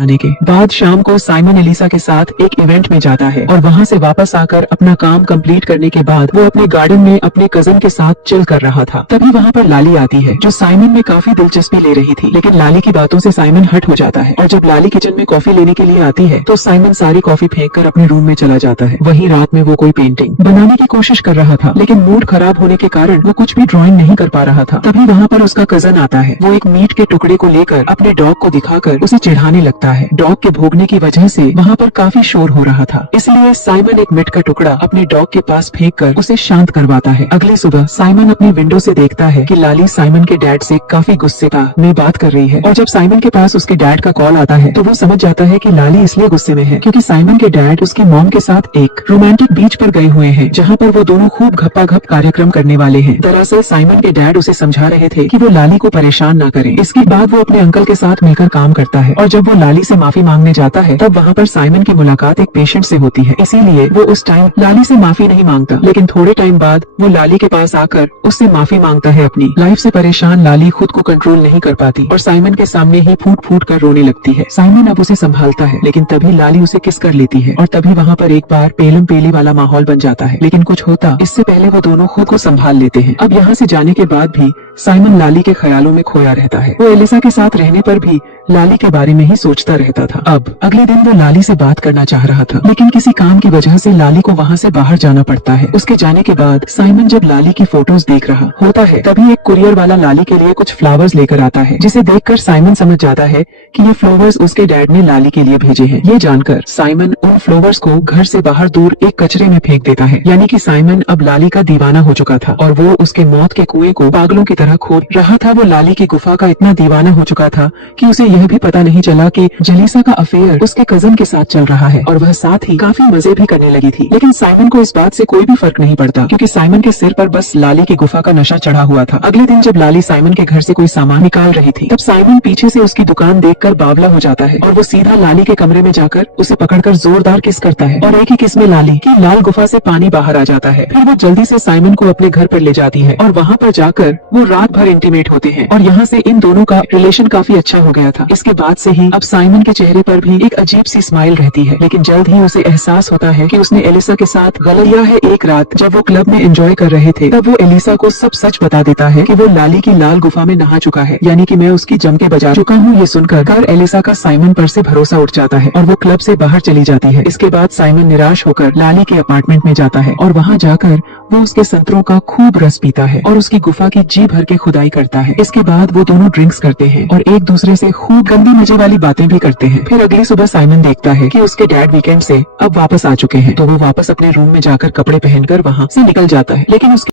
आने के बाद शाम को साइमन एलिसा के साथ एक इवेंट में जाता है और वहाँ से वापस आकर अपना काम कंप्लीट करने के बाद वो अपने गार्डन में अपने कजन के साथ चिल कर रहा था। तभी वहाँ पर लाली आती है जो साइमन में काफी दिलचस्पी ले रही थी, लेकिन लाली की बातों से साइमन हट हो जाता है और जब लाली किचन में कॉफी लेने के लिए आती है तो साइमन सारी कॉफी फेंक कर अपने रूम में चला जाता है। वहीं रात में वो कोई पेंटिंग बनाने की कोशिश कर रहा था, लेकिन मूड खराब होने के कारण वो कुछ भी ड्राइंग नहीं कर पा रहा था। तभी वहाँ पर उसका कजन आता है। वो एक मीट के टुकड़े को लेकर अपने डॉग को दिखाकर उसे चिढ़ाने लगता है। डॉग के भोगने की वजह से वहाँ पर काफी शोर हो रहा था, इसलिए साइमन एक मीट का टुकड़ा अपने डॉग के पास फेंक कर उसे शांत करवाता है। अगली सुबह साइमन अपनी विंडो से देखता है कि लाली साइमन के डैड से काफी गुस्से में बात कर रही है और जब साइमन के पास उसके डैड का कॉल आता है तो वो समझ जाता है कि लाली इसलिए गुस्से में है क्योंकि साइमन के डैड उसकी मॉम के साथ एक रोमांटिक बीच पर गए हुए हैं जहाँ पर वो दोनों खूब घप्पा-घप कार्यक्रम करने वाले हैं। दरअसल साइमन के डैड उसे समझा रहे थे कि वो लाली को परेशान न करे। इसके बाद वो अपने अंकल के साथ मिलकर काम करता है और जब वो लाली से माफी मांगने जाता है तब वहाँ पर साइमन की मुलाकात एक पेशेंट से होती है, इसीलिए वो उस टाइम लाली से माफी नहीं मांगता। लेकिन थोड़े टाइम बाद वो लाली के पास आकर उससे माफी मांगता है। अपनी लाइफ से परेशान लाली खुद को कंट्रोल नहीं कर पाती और साइमन के सामने ही फूट फूट कर रोने लगती है। साइमन अब उसे संभालता है, लेकिन तभी लाली उसे किस कर लेती है और तभी वहाँ पर एक बार पेलम पेली वाला माहौल बन जाता है। लेकिन कुछ होता इससे पहले वो दोनों खुद को संभाल लेते हैं। अब यहाँ से जाने के बाद भी साइमन लाली के ख्यालों में खोया रहता है। वो एलिसा के साथ रहने पर भी लाली के बारे में ही सोचता रहता था। अब अगले दिन वो लाली से बात करना चाह रहा था, लेकिन किसी काम की वजह से लाली को वहाँ से बाहर जाना पड़ता है। उसके जाने के बाद साइमन जब लाली की फोटोज देख रहा होता है तभी एक कुरियर वाला लाली के लिए कुछ फ्लावर्स लेकर आता है, जिसे देखकर साइमन समझ जाता है कि ये फ्लावर्स उसके डैड ने लाली के लिए भेजे हैं। ये जानकर साइमन उन फ्लावर्स को घर से बाहर दूर एक कचरे में फेंक देता है। यानी कि साइमन अब लाली का दीवाना हो चुका था और वो उसके मौत के कुएं को पागलों की तरह खोद रहा था। वो लाली की गुफा का इतना दीवाना हो चुका था कि उसे यह भी पता नहीं चला कि जलीसा का अफेयर उसके कजन के साथ चल रहा है और वह साथ ही काफी मजे भी करने लगी थी। लेकिन साइमन को इस बात से कोई भी फर्क नहीं पड़ता क्योंकि साइमन के सिर पर बस लाली की गुफा का नशा चढ़ा हुआ था। अगले दिन जब लाली साइमन के घर से कोई सामान निकाल रही थी तब साइमन पीछे से उसकी दुकान देखकर बावला हो जाता है और वो सीधा लाली के कमरे में जाकर उसे पकड़कर जोरदार किस करता है और एक ही किस में लाली की लाल गुफा से पानी बाहर आ जाता है। फिर वो जल्दी से साइमन को अपने घर पर ले जाती है और वहाँ पर जाकर वो रात भर इंटीमेट होते हैं और यहाँ से इन दोनों का रिलेशन काफी अच्छा हो गया था। इसके बाद से ही अब साइमन के चेहरे पर भी एक अजीब सी स्माइल रहती है, लेकिन जल्द ही उसे एहसास होता है कि उसने एलिसा के साथ गलत किया है। एक रात जब वो क्लब में एंजॉय कर रहे थे तब वो एलिसा को सब सच बता देता है कि वो लाली की लाल गुफा में नहा चुका है, यानी कि मैं उसकी जम के बजा चुका हूँ। ये सुनकर एलिसा का साइमन पर से भरोसा उठ जाता है और वो क्लब से बाहर चली जाती है। इसके बाद साइमन निराश होकर लाली के अपार्टमेंट में जाता है और वहाँ जाकर वो उसके संतरों का खूब रस पीता है और उसकी गुफा की जी भर के खुदाई करता है। इसके बाद वो दोनों ड्रिंक्स करते हैं और एक दूसरे से खूब गंदी मजे वाली बातें भी करते हैं। फिर अगली सुबह साइमन देखता है कि उसके डैड वीकेंड से अब वापस आ चुके हैं, तो वो वापस अपने रूम में जाकर कपड़े पहनकर वहाँ से निकल जाता है। लेकिन उसके